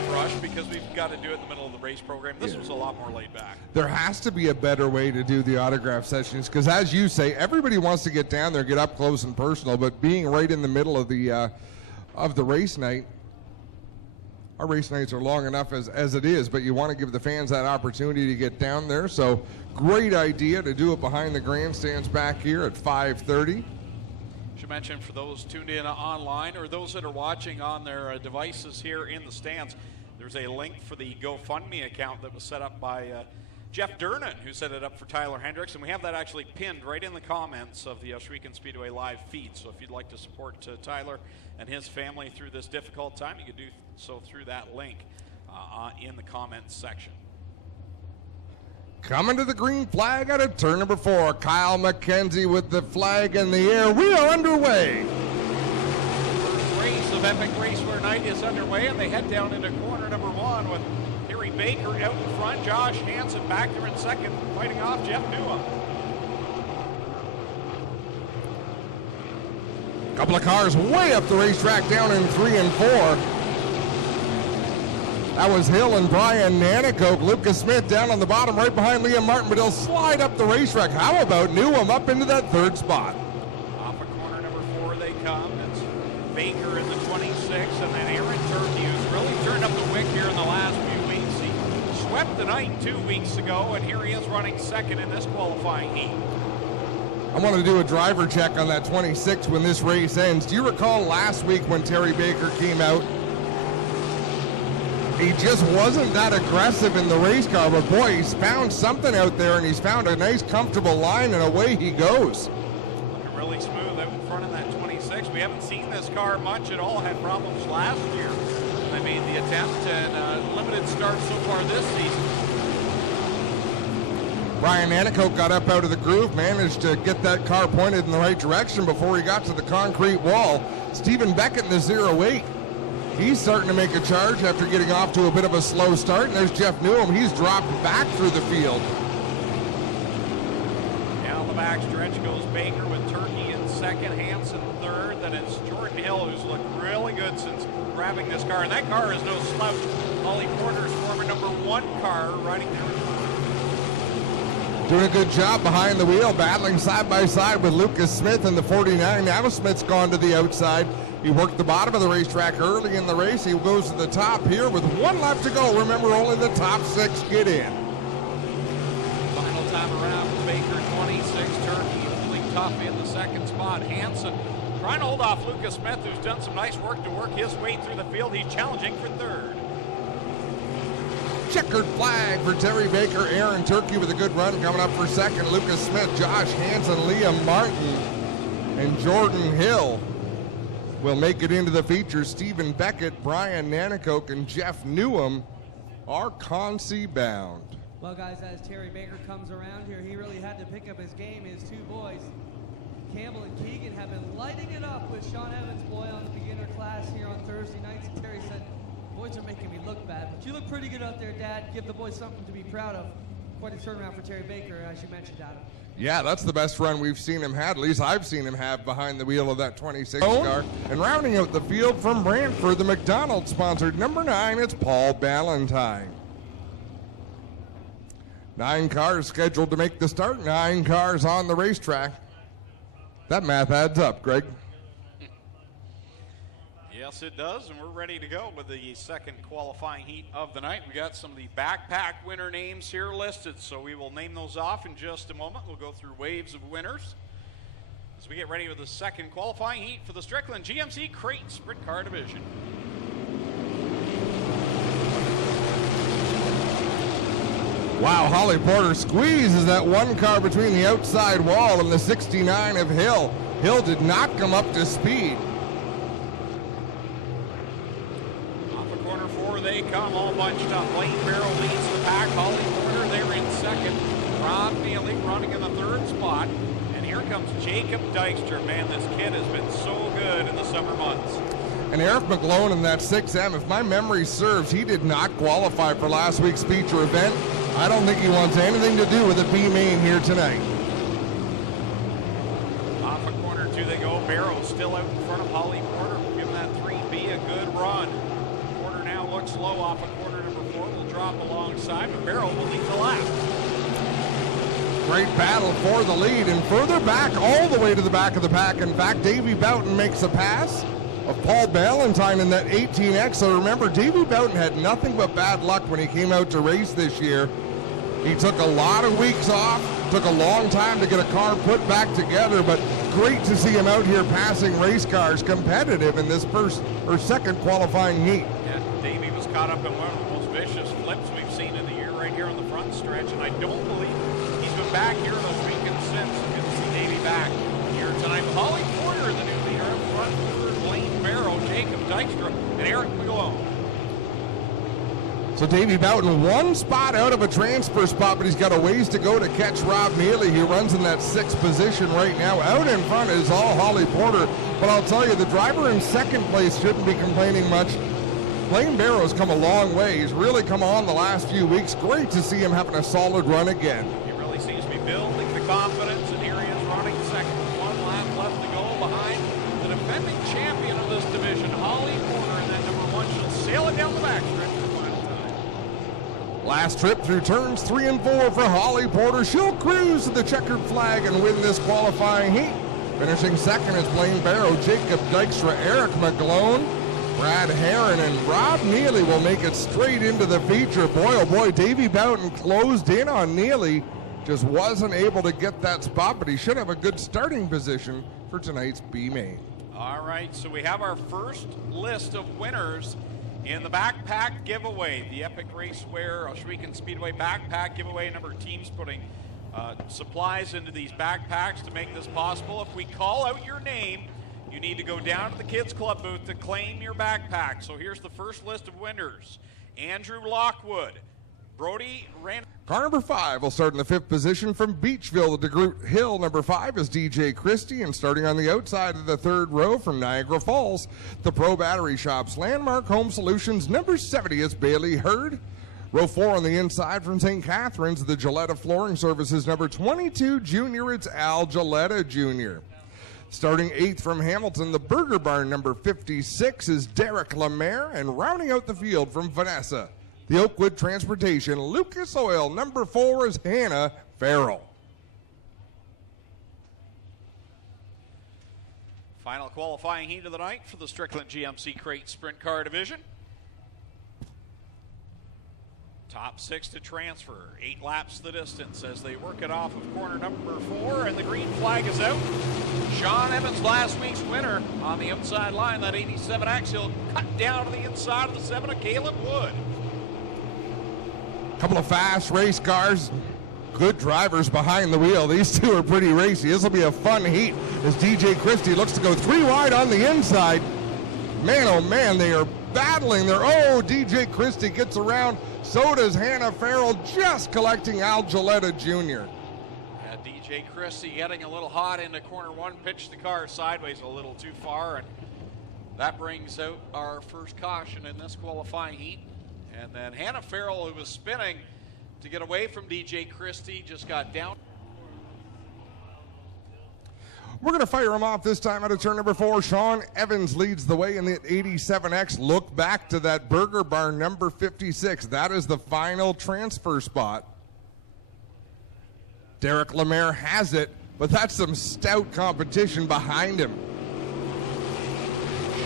bit rushed because we've got to do it in the middle of the race program. This was a lot more laid back. There has to be a better way to do the autograph sessions because, as you say, everybody wants to get down there, get up close and personal, but being right in the middle of the race night, our race nights are long enough as it is, but you want to give the fans that opportunity to get down there. So great idea to do it behind the grandstands back here at 5:30. Should mention for those tuned in online or those that are watching on their devices here in the stands, there's a link for the GoFundMe account that was set up by Jeff Durnan, who set it up for Tyler Hendricks, and we have that actually pinned right in the comments of the Strickland Speedway live feed. So if you'd like to support Tyler and his family through this difficult time, you can do so through that link in the comments section. Coming to the green flag out of turn number 4, Kyle McKenzie with the flag in the air. We are underway. First race of Epic Raceway Night is underway, and they head down into corner number 1 with Terry Baker out in front, Josh Hansen back there in second, fighting off Jeff Newham. Couple of cars way up the racetrack down in 3 and 4. That was Hill and Brian Nanicoke. Lucas Smith down on the bottom right behind Liam Martin, but he'll slide up the racetrack. How about Newham up into that 3rd spot? Off of corner number 4 they come. It's Baker in the 26, and then Aaron Turkey, who's really turned up the wick here in the last few weeks. He swept the night 2 weeks ago, and here he is running second in this qualifying heat. I want to do a driver check on that 26 when this race ends. Do you recall last week when Terry Baker came out? He just wasn't that aggressive in the race car, but boy, he's found something out there, and he's found a nice, comfortable line, and away he goes. Looking really smooth out in front of that 26. We haven't seen this car much at all. Had problems last year. I made the attempt, and limited starts so far this season. Brian Nanicoke got up out of the groove, managed to get that car pointed in the right direction before he got to the concrete wall. Stephen Beckett in the 08. He's starting to make a charge after getting off to a bit of a slow start. And there's Jeff Newham. He's dropped back through the field. Down the back stretch goes Baker with Turkey in second, Hansen third. Then it's Jordan Hill, who's looked really good since grabbing this car. And that car is no slouch. Ollie Porter's former number 1 car riding there. Doing a good job behind the wheel, battling side by side with Lucas Smith in the 49. Now Smith's gone to the outside. He worked the bottom of the racetrack early in the race. He goes to the top here with 1 lap to go. Remember, only the top 6 get in. Final time around for Baker, 26. Turkey holding tough in the 2nd spot. Hansen trying to hold off Lucas Smith, who's done some nice work to work his way through the field. He's challenging for 3rd. Checkered flag for Terry Baker. Aaron Turkey with a good run coming up for 2nd. Lucas Smith, Josh Hansen, Liam Martin, and Jordan Hill will make it into the feature. Stephen Beckett, Brian Nanicoke, and Jeff Newham are Concy bound. Well, guys, as Terry Baker comes around here, he really had to pick up his game. His 2 boys, Campbell and Keegan, have been lighting it up with Sean Evans' boy on the beginner class here on Thursday nights. And Terry said, "Boys are making me look bad, but you look pretty good out there, Dad. Give the boys something to be proud of." Quite a turnaround for Terry Baker, as you mentioned, Adam. Yeah, that's the best run we've seen him have. At least I've seen him have behind the wheel of that 26 car. And rounding out the field from Brantford, the McDonald's sponsored number 9, it's Paul Ballantyne. 9 cars scheduled to make the start, 9 cars on the racetrack. That math adds up, Greg. Yes, it does, and we're ready to go with the 2nd qualifying heat of the night. We got some of the backpack winner names here listed, so we will name those off in just a moment. We'll go through waves of winners as we get ready with the 2nd qualifying heat for the Strickland GMC Crate Sprint Car Division. Wow, Holly Porter squeezes that 1 car between the outside wall and the 69 of Hill. Hill did not come up to speed. They come all bunched up. Blaine Barrow leads the pack. Holly Porter, they're in 2nd. Rob Neely running in the 3rd spot. And here comes Jacob Dykstra. Man, this kid has been so good in the summer months. And Eric McGlone in that 6M, if my memory serves, he did not qualify for last week's feature event. I don't think he wants anything to do with a B main here tonight. Off of corner 2 they go. Barrow still out in front of Holly Porter. Give that 3B a good run. Looks slow off of corner number 4. Will drop alongside, but Barrow will lead the lap. Great battle for the lead, and further back, all the way to the back of the pack. In fact, Davey Boughton makes a pass of Paul Ballantyne in that 18X. So remember, Davey Boughton had nothing but bad luck when he came out to race this year. He took a lot of weeks off, took a long time to get a car put back together, but great to see him out here passing race cars, competitive in this first or second qualifying heat. Yeah, Davey was caught up in one of the most vicious flips we've seen in the year right here on the front stretch, and I don't believe he's been back here those weekends since. Good to see Davey back here tonight. Holly Porter, the new leader up front, third, Blaine Barrow, Jacob Dykstra, and Eric McGlone. So Davey Boughton one spot out of a transfer spot, but he's got a ways to go to catch Rob Neely. He runs in that 6th position right now. Out in front is all Holly Porter, but I'll tell you, the driver in second place shouldn't be complaining much. Blaine Barrow's come a long way. He's really come on the last few weeks. Great to see him having a solid run again. He really seems to be building the confidence, and here he is running second. 1 lap left to go behind the defending champion of this division, Holly Porter, and then number 1, she'll sail it down the backstretch. Last trip through turns 3 and 4 for Holly Porter. She'll cruise to the checkered flag and win this qualifying heat. Finishing second is Blaine Barrow, Jacob Dykstra, Eric McGlone, Brad Herron, and Rob Neely will make it straight into the feature. Boy, oh boy, Davey Boughton closed in on Neely. Just wasn't able to get that spot, but he should have a good starting position for tonight's B main. All right, so we have our first list of winners in the backpack giveaway, the Epic Raceware Strickland Speedway backpack giveaway. A number of teams putting supplies into these backpacks to make this possible. If we call out your name, you need to go down to the Kids Club booth to claim your backpack. So here's the first list of winners. Andrew Lockwood, Brody Rand. Car number 5 will start in the 5th position from Beachville to DeGroot Hill. Number 5 is DJ Christie, and starting on the outside of the 3rd row from Niagara Falls, the Pro Battery Shop's Landmark Home Solutions. Number 70 is Bailey Hurd. Row 4 on the inside from St. Catharines, the Gilletta Flooring Services. Number 22 Junior, it's Al Gilletta Jr. Starting 8th from Hamilton, the Burger Barn. Number 56 is Derek Lemaire, and rounding out the field from Vanessa, the Oakwood Transportation, Lucas Oil. Number 4 is Hannah Farrell. Final qualifying heat of the night for the Strickland GMC Crate Sprint Car Division. Top 6 to transfer, 8 laps the distance as they work it off of corner number 4, and the green flag is out. Sean Evans, last week's winner, on the outside line. That 87X, he'll cut down to the inside of the 7 of Caleb Wood. Couple of fast race cars, good drivers behind the wheel. These two are pretty racy. This will be a fun heat as DJ Christie looks to go 3 wide on the inside. Man, oh man, they are battling there. Oh, DJ Christie gets around. So does Hannah Farrell, just collecting Al Gilletta Jr. Yeah, DJ Christie getting a little hot into corner 1, pitched the car sideways a little too far, and that brings out our first caution in this qualifying heat. And then Hannah Farrell, who was spinning to get away from DJ Christie, just got down. We're going to fire him off this time out of turn number 4. Sean Evans leads the way in the 87X. Look back to that Burger Barn number 56. That is the final transfer spot. Derek Lemaire has it, but that's some stout competition behind him.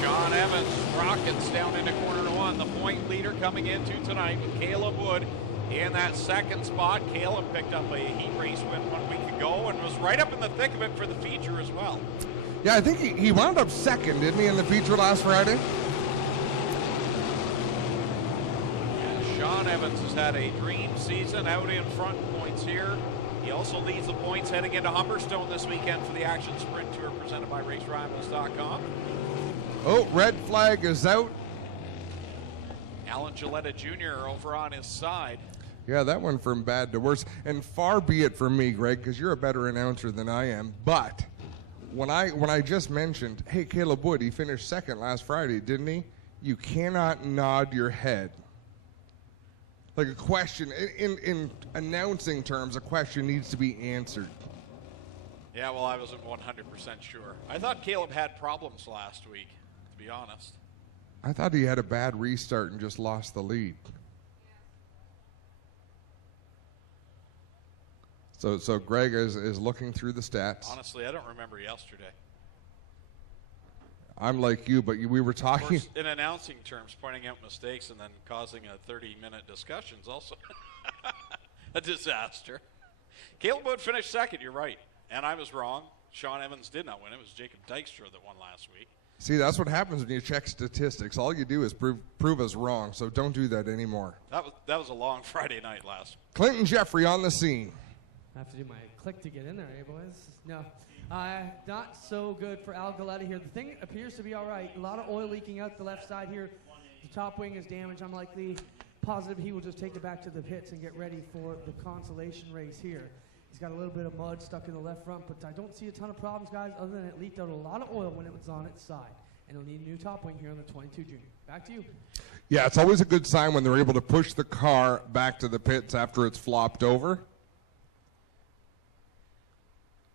Sean Evans rockets down into corner 1. The point leader coming into tonight with Caleb Wood in that 2nd spot. Caleb picked up a heat race win 1 week ago and was right up in the thick of it for the feature as well. Yeah, I think he wound up 2nd, didn't he, in the feature last Friday? Yeah, Sean Evans has had a dream season, out in front points here. He also leads the points heading into Humberstone this weekend for the Action Sprint Tour presented by RaceRivals.com. Oh, red flag is out. Alan Gilletta Jr. over on his side. Yeah, that went from bad to worse. And far be it from me, Greg, because you're a better announcer than I am. But when I just mentioned, hey, Caleb Wood, he finished 2nd last Friday, didn't he? You cannot nod your head. Like a question, in announcing terms, a question needs to be answered. Yeah, well, I wasn't 100% sure. I thought Caleb had problems last week, to be honest. I thought he had a bad restart and just lost the lead. So Greg is looking through the stats. Honestly, I don't remember yesterday. I'm like you, but we were talking. Of course, in announcing terms, pointing out mistakes and then causing a 30-minute discussion is also a disaster. Caleb Wood finished second, you're right. And I was wrong. Sean Evans did not win. It was Jacob Dykstra that won last week. See, that's what happens when you check statistics. All you do is prove us wrong, so don't do that anymore. That was a long Friday night last. Clinton Jeffrey on the scene. I have to do my click to get in there, eh, boys? No. Not so good for Al Galetta here. The thing appears to be all right. A lot of oil leaking out the left side here. The top wing is damaged. I'm likely positive he will just take it back to the pits and get ready for the consolation race here. He's got a little bit of mud stuck in the left front, but I don't see a ton of problems, guys, other than it leaked out a lot of oil when it was on its side. And it'll need a new top wing here on the 22 Junior. Back to you. Yeah, it's always a good sign when they're able to push the car back to the pits after it's flopped over.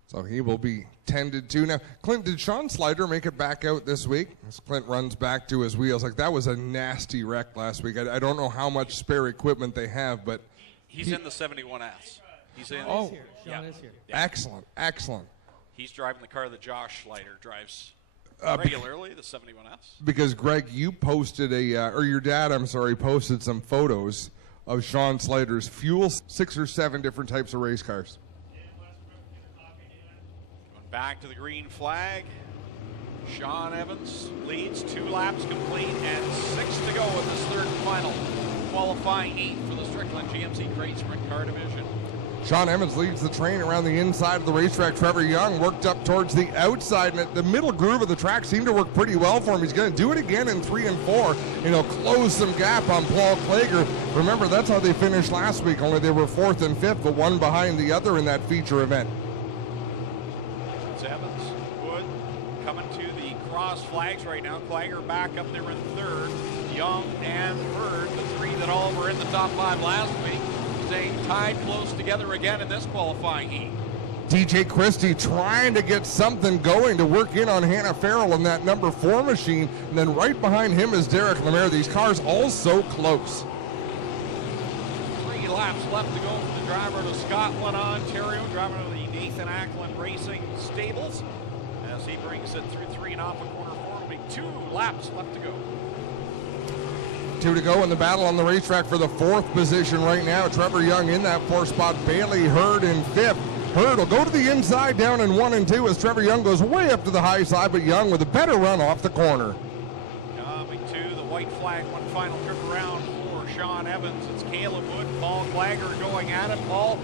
So he will be tended to. Now, Clint, did Sean Slider make it back out this week? As Clint runs back to his wheels. Like, that was a nasty wreck last week. I don't know how much spare equipment they have, but... He's in the 71S. He's in. Sean is here. Yeah. Excellent. He's driving the car that Josh Slider drives regularly, the 71S. Because, Greg, you posted or your dad, posted some photos of Sean Slider's fuel, 6 or 7 different types of race cars. Back to the green flag. Sean Evans leads, 2 laps complete, and 6 to go in this third and final qualifying heat for the Strickland GMC Crate Sprint Car Division. Sean Evans leads the train around the inside of the racetrack. Trevor Young worked up towards the outside, and the middle groove of the track seemed to work pretty well for him. He's going to do it again in 3 and 4, and he'll close some gap on Paul Klager. Remember, that's how they finished last week, only they were 4th and 5th, but one behind the other in that feature event. Evans, Wood coming to the cross flags right now. Klager back up there in 3rd. Young and Bird, the 3 that all were in the top 5 last week, staying tied close together again in this qualifying heat. DJ Christie trying to get something going to work in on Hannah Farrell in that number 4 machine, and then right behind him is Derek Lemaire. These cars all so close. 3 laps left to go for the driver to Scotland, Ontario, driving to the Nathan Ackland Racing Stables as he brings it through 3 and off a corner 4. It'll be 2 laps left to go. 2 to go in the battle on the racetrack for the 4th position right now. Trevor Young in that 4th spot. Bailey Hurd in 5th. Hurd will go to the inside down in 1 and 2 as Trevor Young goes way up to the high side, but Young with a better run off the corner. Coming to the white flag, one final trip around for Sean Evans. It's Caleb Wood, Paul Klager going at it. Paul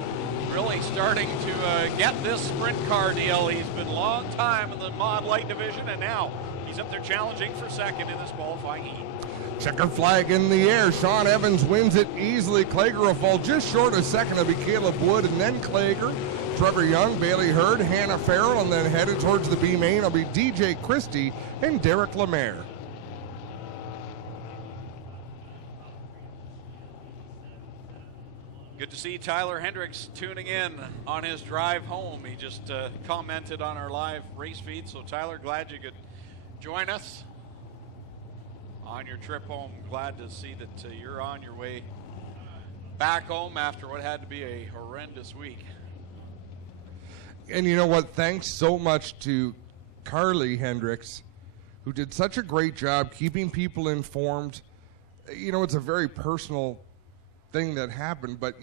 really starting to get this sprint car deal. He's been a long time in the Mod Light division, and now he's up there challenging for 2nd in this qualifying heat. Checker flag in the air. Sean Evans wins it easily. Klager will fall just short of 2nd. It'll be Caleb Wood and then Klager. Trevor Young, Bailey Hurd, Hannah Farrell, and then headed towards the B main. It'll be DJ Christie and Derek Lemaire. Good to see Tyler Hendricks tuning in on his drive home. He just commented on our live race feed. So, Tyler, glad you could join us on your trip home. Glad to see that you're on your way back home after what had to be a horrendous week. And you know what? Thanks so much to Carly Hendricks, who did such a great job keeping people informed. You know, it's a very personal thing that happened, but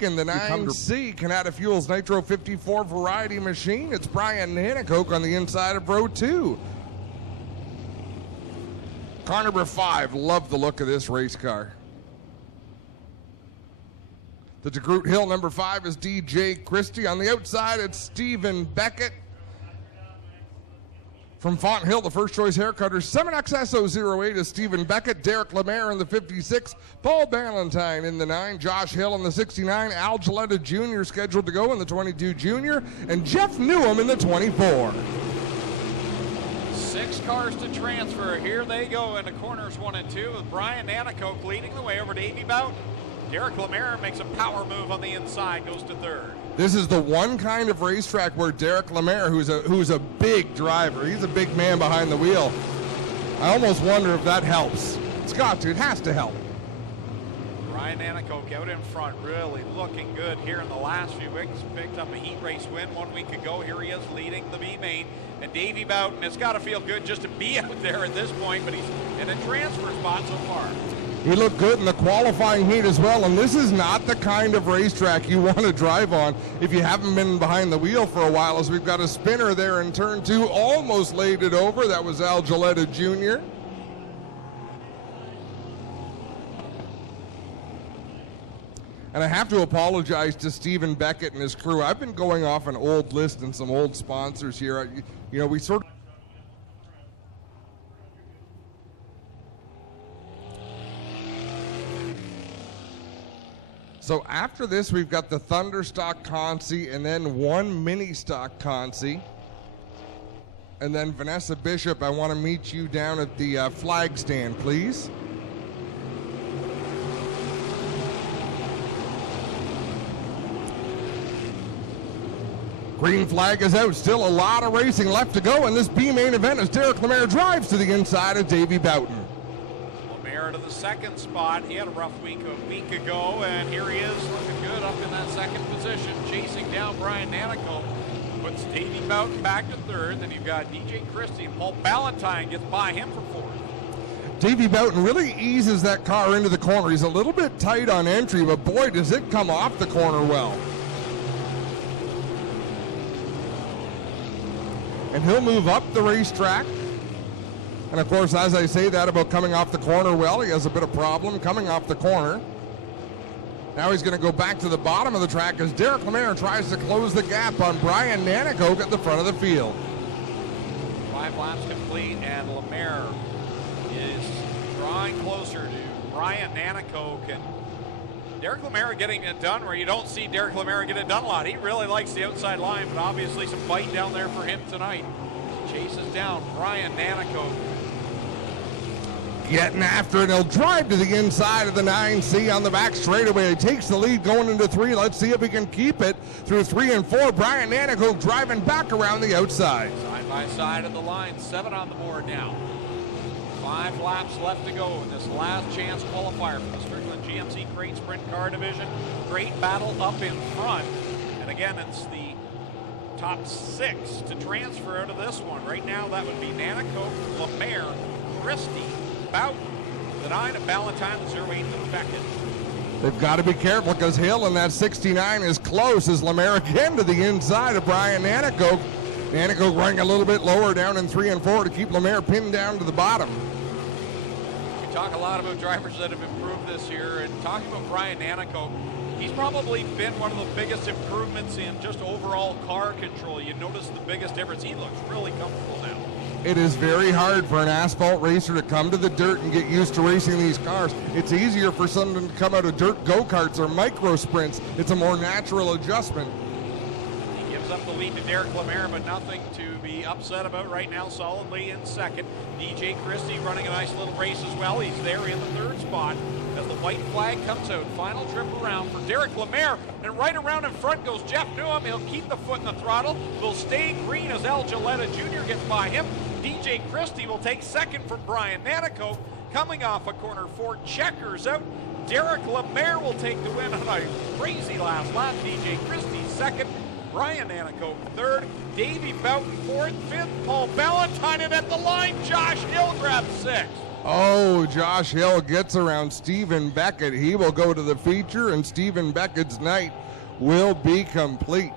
in the 9C Canada Fuels Nitro 54 variety machine, it's Brian Nanakoke on the inside of row 2. Car number 5, love the look of this race car. The DeGroot Hill number 5 is DJ Christie. On the outside, it's Stephen Beckett. From Font Hill, the first choice haircutter, 7XSO08 is Stephen Beckett. Derek Lemaire in the 56. Paul Ballantyne in the 9. Josh Hill in the 69. Al Gilletta Jr. scheduled to go in the 22 Junior. And Jeff Newham in the 24. 6 cars to transfer. Here they go into corners 1 and 2 with Brian Nanakoke leading the way over Davey Bowden. Derek Lemaire makes a power move on the inside, goes to 3rd. This is the one kind of racetrack where Derek Lemaire, who's a big driver, he's a big man behind the wheel. I almost wonder if that helps. It's got to. It has to help. Ryan Anakoke out in front, really looking good here in the last few weeks. Picked up a heat race win 1 week ago. Here he is leading the B main. And Davey Bowden, it's got to feel good just to be out there at this point, but he's in a transfer spot so far. He looked good in the qualifying heat as well, and this is not the kind of racetrack you want to drive on if you haven't been behind the wheel for a while, as we've got a spinner there in turn 2, almost laid it over. That was Al Gilletta Jr. And I have to apologize to Stephen Beckett and his crew. I've been going off an old list and some old sponsors here. You know, we sort of... So after this, we've got the Thunderstock Consi and then one mini stock Consi. And then Vanessa Bishop, I want to meet you down at the flag stand, please. Green flag is out. Still a lot of racing left to go in this B main event as Derek Lemaire drives to the inside of Davey Bowden. Lemaire to the second spot. He had a rough week a week ago, and here he is looking good up in that second position, chasing down Brian Anakoke. Puts Davey Bowden back to third. Then you've got DJ Christie, and Paul Ballantyne gets by him for fourth. Davey Bowden really eases that car into the corner. He's a little bit tight on entry, but boy, does it come off the corner well. And he'll move up the racetrack. And of course, as I say that about coming off the corner, well, he has a bit of problem coming off the corner. Now he's going to go back to the bottom of the track as Derek Lemaire tries to close the gap on Brian Anakoke at the front of the field. 5 laps complete, and Lemaire is drawing closer to Brian Anakoke. And Derek Lemaire getting it done where you don't see Derek Lemaire get it done a lot. He really likes the outside line, but obviously some bite down there for him tonight. Chases down Brian Anakoke. Getting after it, he'll drive to the inside of the 9C on the back straightaway. He takes the lead going into 3. Let's see if he can keep it through 3 and 4. Brian Anakoke driving back around the outside. Side by side of the line, 7 on the board now. 5 laps left to go in this last chance qualifier for the Strickland GMC Crate Sprint Car Division. Great battle up in front. And again, it's the top 6 to transfer out of this one. Right now, that would be Anakoke, Lemaire, Christie, Bowden, the 9 of Ballantyne, the 08 of Beckett. They've got to be careful because Hill in that 69 is close as Lemaire again to the inside of Brian Anakoke. Anakoke running a little bit lower down in 3 and 4 to keep Lemaire pinned down to the bottom. We talk a lot about drivers that have improved this year, and talking about Brian Anakoke, he's probably been one of the biggest improvements in just overall car control. You notice the biggest difference. He looks really comfortable now. It is very hard for an asphalt racer to come to the dirt and get used to racing these cars. It's easier for someone to come out of dirt go-karts or micro sprints. It's a more natural adjustment. He gives up the lead to Derek Lemaire, but nothing to be upset about right now. Solidly in second. DJ Christie running a nice little race as well. He's there in the 3rd spot as the white flag comes out. Final trip around for Derek Lemaire, and right around in front goes Jeff Newham. He'll keep the foot in the throttle. Will stay green as Al Gilletta Jr. gets by him. DJ Christie will take second from Brian Anakoke. Coming off a corner 4, checkers out. Derek Lemaire will take the win on a crazy last lap. DJ Christie second. Brian Anakoke third. Davey Bowden fourth. Fifth, Paul Ballantyne. And at the line, Josh Hill grabs 6th. Oh, Josh Hill gets around Stephen Beckett. He will go to the feature, and Stephen Beckett's night will be complete.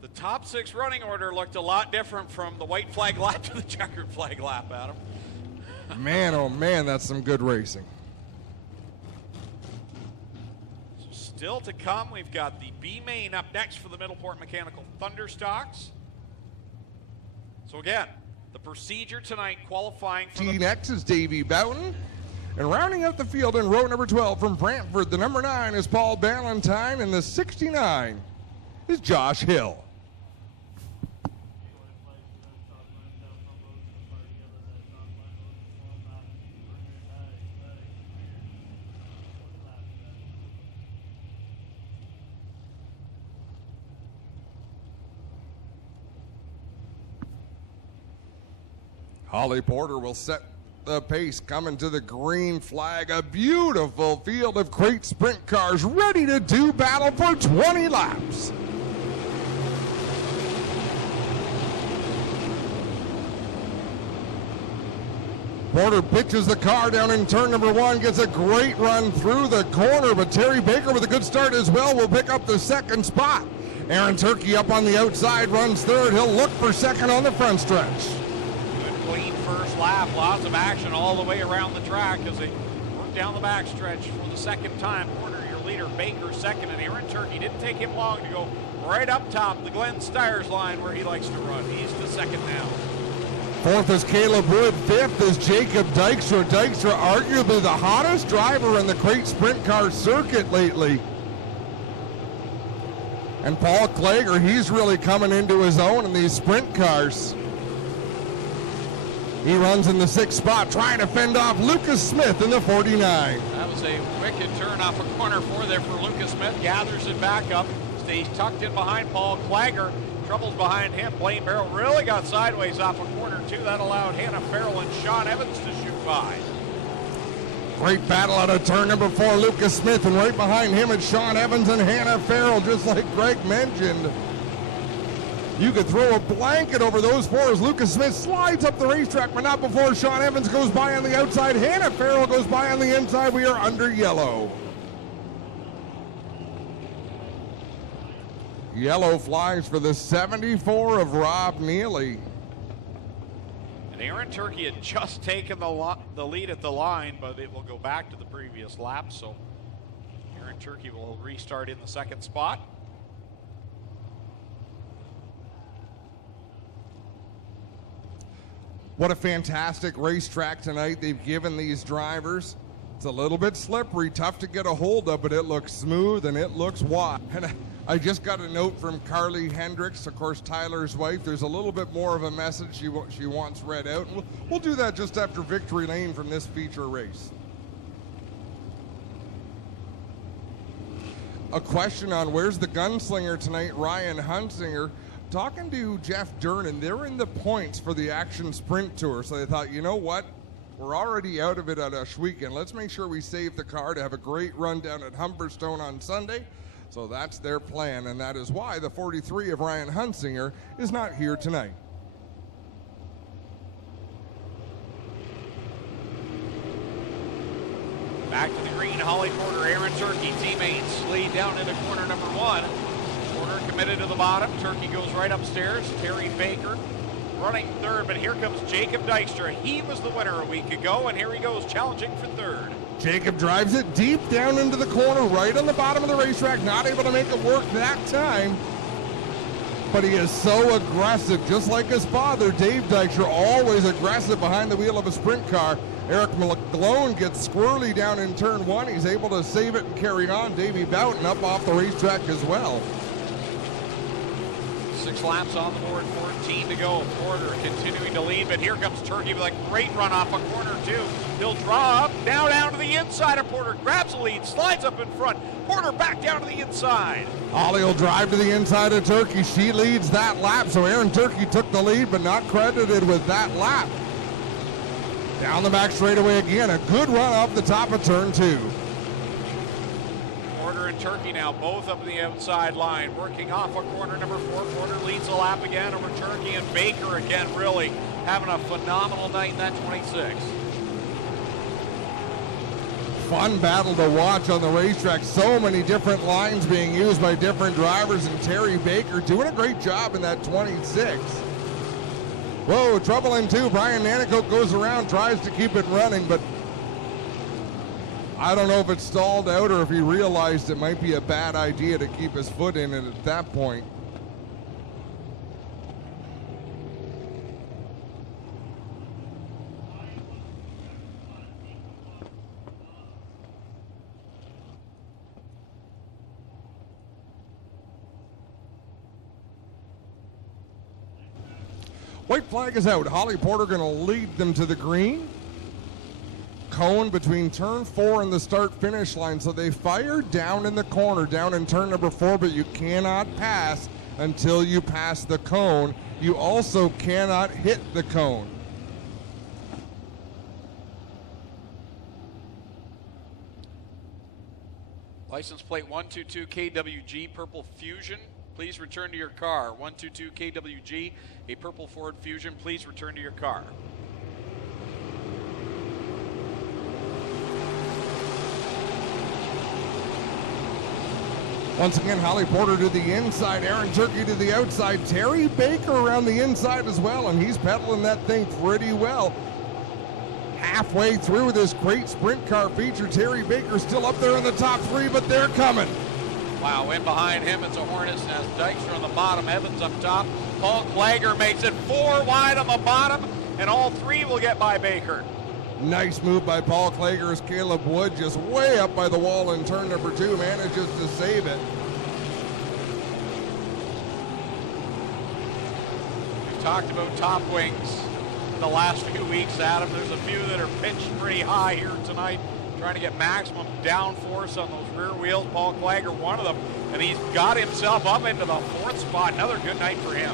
The top 6 running order looked a lot different from the white flag lap to the checkered flag lap, Adam. Man, oh man, that's some good racing. So still to come, we've got the B main up next for the Middleport Mechanical Thunderstocks. So again, the procedure tonight qualifying for Next is Davey Bowden. And rounding out the field in row number 12 from Brantford, the number 9 is Paul Ballantyne, and the 69 is Josh Hill. Holly Porter will set the pace coming to the green flag. A beautiful field of crate sprint cars ready to do battle for 20 laps. Porter pitches the car down in turn number 1, gets a great run through the corner, but Terry Baker with a good start as well will pick up the second spot. Aaron Turkey up on the outside, runs third. He'll look for second on the front stretch. Good clean first lap, lots of action all the way around the track as they work down the backstretch for the second time. Porter, your leader, Baker second, and Aaron Turkey didn't take him long to go right up top, the dmstyres line where he likes to run. He's the second now. Fourth is Caleb Wood. Fifth is Jacob Dykstra. Dykstra, arguably the hottest driver in the crate sprint car circuit lately. And Paul Klager, he's really coming into his own in these sprint cars. He runs in the 6th spot, trying to fend off Lucas Smith in the 49. That was a wicked turn off a corner 4 there for Lucas Smith. Gathers it back up, stays tucked in behind Paul Klager. Troubles behind him. Blaine Barrow really got sideways off a corner 2. That allowed Hannah Farrell and Sean Evans to shoot by. Great battle out of turn number 4, Lucas Smith, and right behind him it's Sean Evans and Hannah Farrell, just like Greg mentioned. You could throw a blanket over those 4 as Lucas Smith slides up the racetrack, but not before Sean Evans goes by on the outside. Hannah Farrell goes by on the inside. We are under yellow. Yellow flies for the 74 of Rob Neely. And Aaron Turkey had just taken the lead at the line, but it will go back to the previous lap. So Aaron Turkey will restart in the 2nd spot. What a fantastic racetrack tonight they've given these drivers. It's a little bit slippery, tough to get a hold of, but it looks smooth and it looks wide. And I just got a note from Carly Hendricks, of course, Tyler's wife. There's a little bit more of a message she wants read out. We'll do that just after victory lane from this feature race. A question on where's the gunslinger tonight, Ryan Hunsinger. Talking to Jeff Durnan, they're in the points for the Action Sprint Tour, so they thought, you know what? We're already out of it at Ashweekend. Let's make sure we save the car to have a great run down at Humberstone on Sunday. So that's their plan, and that is why the 43 of Ryan Hunsinger is not here tonight. Back to the green, Holly Porter, Aaron Turkey, teammates lead down into corner number 1. Porter committed to the bottom. Turkey goes right upstairs. Terry Baker running third, but here comes Jacob Dykstra. He was the winner a week ago, and here he goes challenging for third. Jacob drives it deep down into the corner, right on the bottom of the racetrack, not able to make it work that time. But he is so aggressive, just like his father, Dave Dykstra, always aggressive behind the wheel of a sprint car. Eric McGlone gets squirrely down in turn 1. He's able to save it and carry on. Davey Boughton up off the racetrack as well. 6 laps on the board, 14 to go. Porter continuing to lead, but here comes Turkey with a great run off a corner 2. He'll draw up, now down to the inside of Porter, grabs the lead, slides up in front. Porter back down to the inside. Holly will drive to the inside of Turkey. She leads that lap, so Aaron Turkey took the lead, but not credited with that lap. Down the back straightaway again, a good run off the top of turn 2. Porter and Turkey now both up the outside line, working off a corner number 4. Porter leads the lap again over Turkey, and Baker again really having a phenomenal night in that 26. Fun battle to watch on the racetrack. So many different lines being used by different drivers, and Terry Baker doing a great job in that 26. Whoa, trouble in 2. Brian Nanicoke goes around, tries to keep it running, but I don't know if it stalled out or if he realized it might be a bad idea to keep his foot in it at that point. White flag is out. Holly Porter going to lead them to the green. Cone between turn 4 and the start-finish line. So they fire down in the corner, down in turn number 4, but you cannot pass until you pass the cone. You also cannot hit the cone. License plate 122 KWG Purple Fusion, please return to your car. 122 KWG, a purple Ford Fusion, please return to your car. Once again, Holly Porter to the inside, Aaron Turkey to the outside, Terry Baker around the inside as well, and he's pedaling that thing pretty well. Halfway through this great sprint car feature, Terry Baker still up there in the top three, but they're coming. Wow, in behind him, it's a Hornet's Nest. Dykstra on the bottom, Evans up top. Paul Klager makes it 4 wide on the bottom, and all 3 will get by Baker. Nice move by Paul Klager as Caleb Wood just way up by the wall in turn number 2, manages to save it. We've talked about top wings the last few weeks, Adam. There's a few that are pitched pretty high here tonight, trying to get maximum downforce on those rear wheels. Paul Klager, one of them, and he's got himself up into the 4th spot. Another good night for him.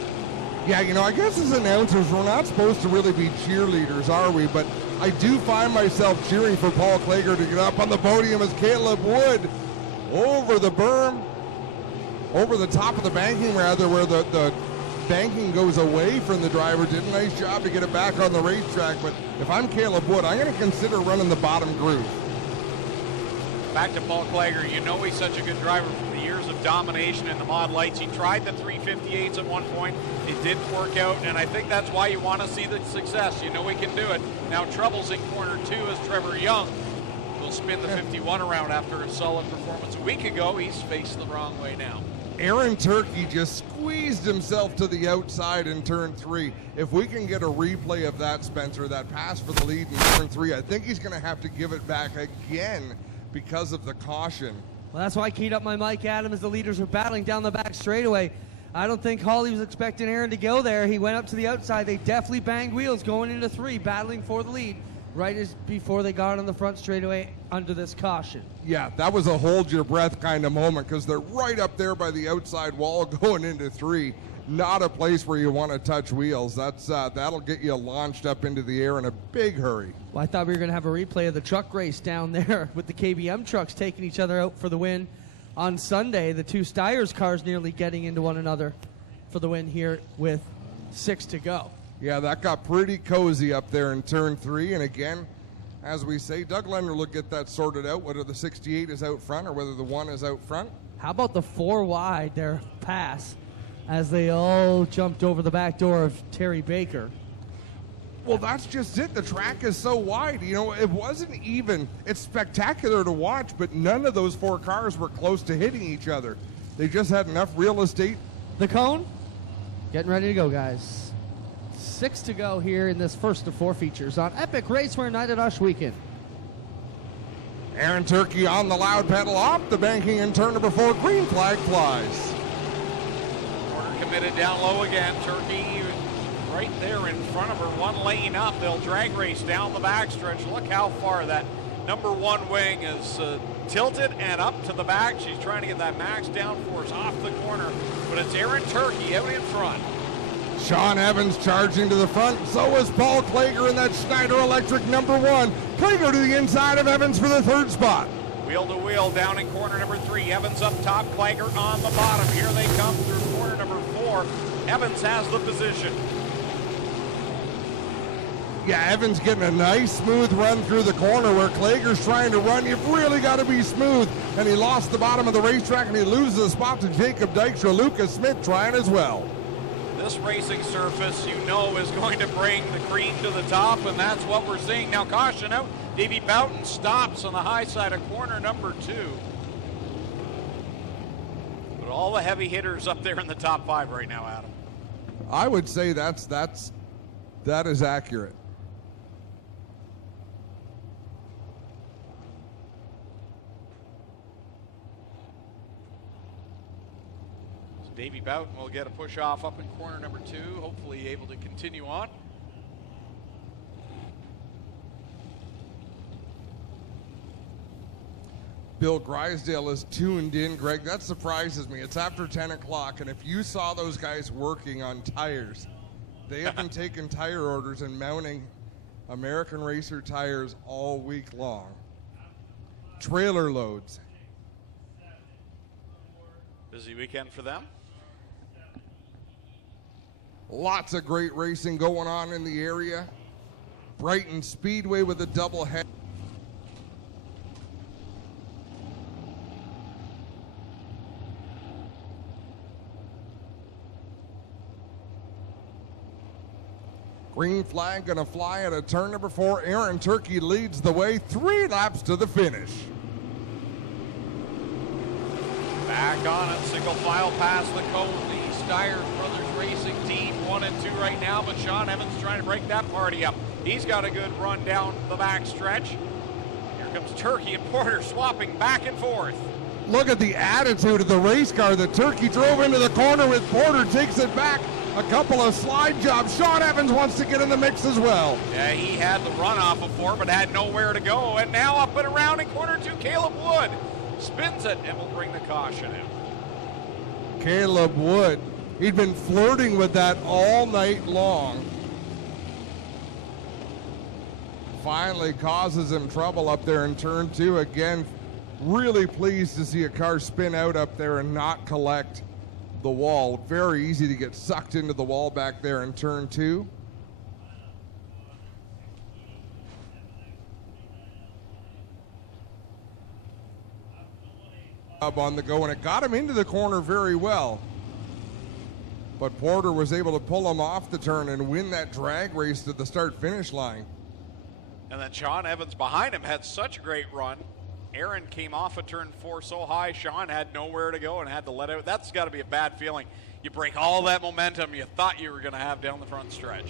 Yeah, you know, I guess as announcers, we're not supposed to really be cheerleaders, are we? But I do find myself cheering for Paul Klager to get up on the podium as Caleb Wood over the berm, over the top of the banking rather, where the banking goes away from the driver. Did a nice job to get it back on the racetrack, but if I'm Caleb Wood, I'm going to consider running the bottom groove. Back to Paul Klager, you know he's such a good driver from the years of domination in the Mod Lights. He tried the 358s at one point. It didn't work out, and I think that's why you want to see the success. You know he can do it. Now troubles in corner 2 as Trevor Young will spin the 51 around after a solid performance a week ago. He's faced the wrong way now. Aaron Turkey just squeezed himself to the outside in turn 3. If we can get a replay of that, Spencer, that pass for the lead in turn 3, I think he's going to have to give it back again because of the caution. Well, that's why I keyed up my mic, Adam, as the leaders were battling down the back straightaway. I don't think Holly was expecting Aaron to go there. He went up to the outside. They definitely banged wheels going into 3, battling for the lead right as before they got on the front straightaway under this caution. Yeah, that was a hold your breath kind of moment because they're right up there by the outside wall going into 3. Not a place where you want to touch wheels. That'll get you launched up into the air in a big hurry. Well, I thought we were going to have a replay of the truck race down there with the KBM trucks taking each other out for the win on Sunday. The 2 Styres cars nearly getting into one another for the win here with 6 to go. Yeah, that got pretty cozy up there in turn 3. And again, as we say, Doug Lender will get that sorted out, whether the 68 is out front or whether the 1 is out front. How about the 4 wide there pass as they all jumped over the back door of Terry Baker? Well, that's just it. The track is so wide. You know, it wasn't even. It's spectacular to watch, but none of those 4 cars were close to hitting each other. They just had enough real estate. The cone, getting ready to go, guys. 6 to go here in this first of 4 features on Epic Racewear Night at Ush Weekend. Aaron Turkey on the loud pedal off the banking in turn number 4. Green flag flies. Corner committed down low again. Turkey right there in front of her, 1 lane up. They'll drag race down the backstretch. Look how far that number 1 wing is tilted and up to the back. She's trying to get that max downforce off the corner, but it's Aaron Turkey out in front. Sean Evans charging to the front. So is Paul Klager in that Schneider Electric number 1. Klager to the inside of Evans for the 3rd spot. Wheel to wheel down in corner number 3. Evans up top, Klager on the bottom. Here they come through corner number 4. Evans has the position. Yeah, Evans getting a nice smooth run through the corner where Klager's trying to run. You've really got to be smooth. And he lost the bottom of the racetrack and he loses the spot to Jacob Dykstra. Lucas Smith trying as well. This racing surface, you know, is going to bring the cream to the top, and that's what we're seeing. Now caution out. Davey Boughton stops on the high side of corner number 2. But all the heavy hitters up there in the top 5 right now, Adam. I would say that is accurate. Davey Boughton will get a push off up in corner number 2, hopefully able to continue on. Bill Grisdale is tuned in, Greg. That surprises me. It's after 10 o'clock, and if you saw those guys working on tires, they have been taking tire orders and mounting American Racer tires all week long. Trailer loads, Busy weekend for them. Lots of great racing going on in the area. Brighton Speedway with a double head. Green flag gonna fly at a turn number 4. Aaron Turkey leads the way, 3 laps to the finish. Back on it, single file past the cone. The Styres Brothers Racing Team 1 and 2 right now, but Sean Evans trying to break that party up. He's got a good run down the back stretch. Here comes Turkey and Porter swapping back and forth. Look at the attitude of the race car. The Turkey drove into the corner with Porter, takes it back. A couple of slide jobs. Sean Evans wants to get in the mix as well. Yeah, he had the runoff before, but had nowhere to go. And now up and around in corner 2, Caleb Wood spins it and will bring the caution in. Caleb Wood, he'd been flirting with that all night long. Finally causes him trouble up there in turn 2. Again, really pleased to see a car spin out up there and not collect the wall. Very easy to get sucked into the wall back there in turn 2. Up on the go, and it got him into the corner very well. But Porter was able to pull him off the turn and win that drag race to the start-finish line. And then Sean Evans behind him had such a great run. Aaron came off of turn 4 so high, Sean had nowhere to go and had to let out. That's got to be a bad feeling. You break all that momentum you thought you were going to have down the front stretch.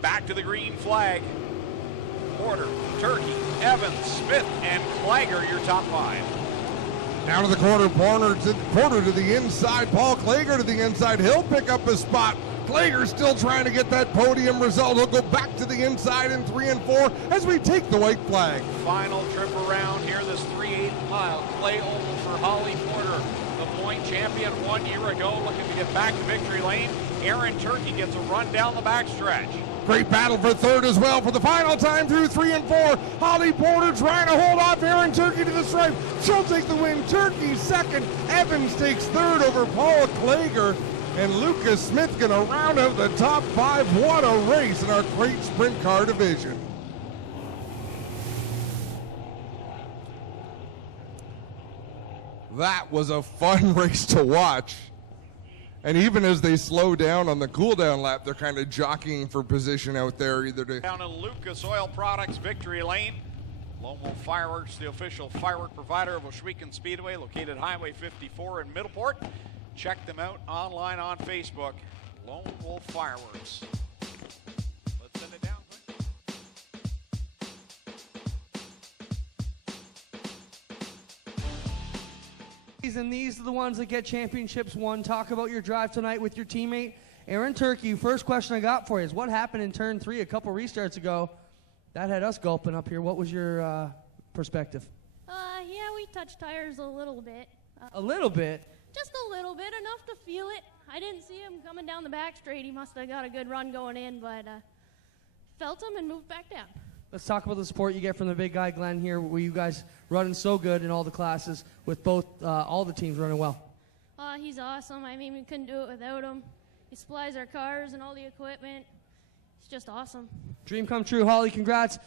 Back to the green flag. Porter, Turkey, Evans, Smith, and Klager, your top 5. Down to the corner, Porter to the inside, Paul Klager to the inside. He'll pick up his spot. Klager still trying to get that podium result. He'll go back to the inside in 3 and 4 as we take the white flag. Final trip around here, this 3/8 mile. Clay Oval for Holly Porter, the point champion 1 year ago, looking to get back to victory lane. Aaron Turkey gets a run down the backstretch. Great battle for third as well for the final time through 3 and 4. Holly Porter trying to hold off Aaron Turkey to the stripe. She'll take the win. Turkey second. Evans takes third over Paul Klager. And Lucas Smith gonna round out the top 5. What a race in our great sprint car division. That was a fun race to watch. And even as they slow down on the cool down lap, they're kind of jockeying for position out there either to... Down to Lucas Oil Products victory lane. Lone Wolf Fireworks, the official firework provider of Oshwegan Speedway, located Highway 54 in Middleport. Check them out online on Facebook. Lone Wolf Fireworks. Let's send it down. And these are the ones that get championships won. Talk about your drive tonight with your teammate, Aaron Turkey. First question I got for you is what happened in turn 3 a couple restarts ago? That had us gulping up here. What was your perspective? Yeah, we touched tires a little bit. A little bit? Just a little bit, enough to feel it. I didn't see him coming down the back straight. He must have got a good run going in, but felt him and moved back down. Let's talk about the support you get from the big guy, Glenn, here, where you guys running so good in all the classes with both all the teams running well. He's awesome. I mean, we couldn't do it without him. He supplies our cars and all the equipment. It's just awesome. Dream come true, Holly. Congrats.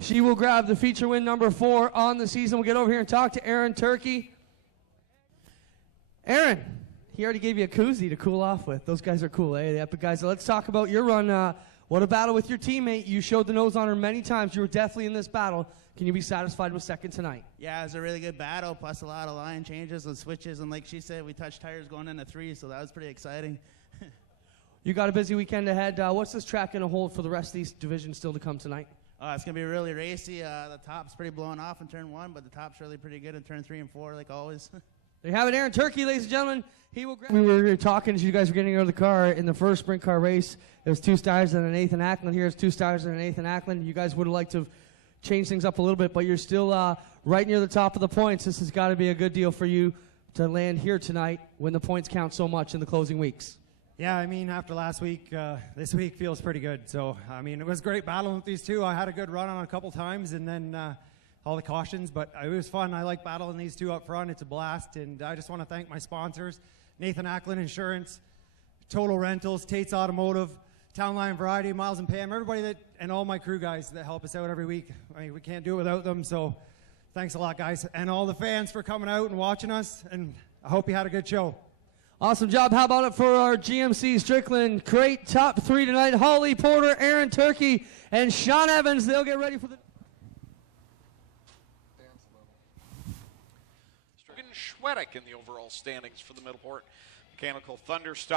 She will grab the feature win number 4 on the season. We'll get over here and talk to Aaron Turkey. Aaron, he already gave you a koozie to cool off with. Those guys are cool, eh? The Epic guys. So let's talk about your run. What a battle with your teammate. You showed the nose on her many times. You were definitely in this battle. Can you be satisfied with second tonight? Yeah, it was a really good battle, plus a lot of line changes and switches. And like she said, we touched tires going into 3, so that was pretty exciting. You got a busy weekend ahead. What's this track going to hold for the rest of these divisions still to come tonight? It's going to be really racy. The top's pretty blown off in turn 1, but the top's really pretty good in turn 3 and 4, like always. There you have it, Aaron Turkey, ladies and gentlemen. We were talking as you guys were getting out of the car in the first sprint car race. There was 2 Styres and an 8th in Ackland. Here's 2 Styres and an 8th in Ackland. You guys would have liked to have changed things up a little bit, but you're still right near the top of the points. This has got to be a good deal for you to land here tonight when the points count so much in the closing weeks. Yeah, I mean, after last week, this week feels pretty good. So, I mean, it was great battling with these 2. I had a good run on a couple times, and then all the cautions, but it was fun. I like battling these 2 up front. It's a blast, and I just want to thank my sponsors, Nathan Ackland Insurance, Total Rentals, Tate's Automotive, Town Line Variety, Miles and Pam, everybody that, and all my crew guys that help us out every week. I mean, we can't do it without them, so thanks a lot, guys. And all the fans for coming out and watching us, and I hope you had a good show. Awesome job. How about it for our GMC Strickland crate top 3 tonight? Holly Porter, Aaron Turkey, and Sean Evans. They'll get ready for the... Strickland Schwedick in the overall standings for the Middleport Mechanical Thunderstop.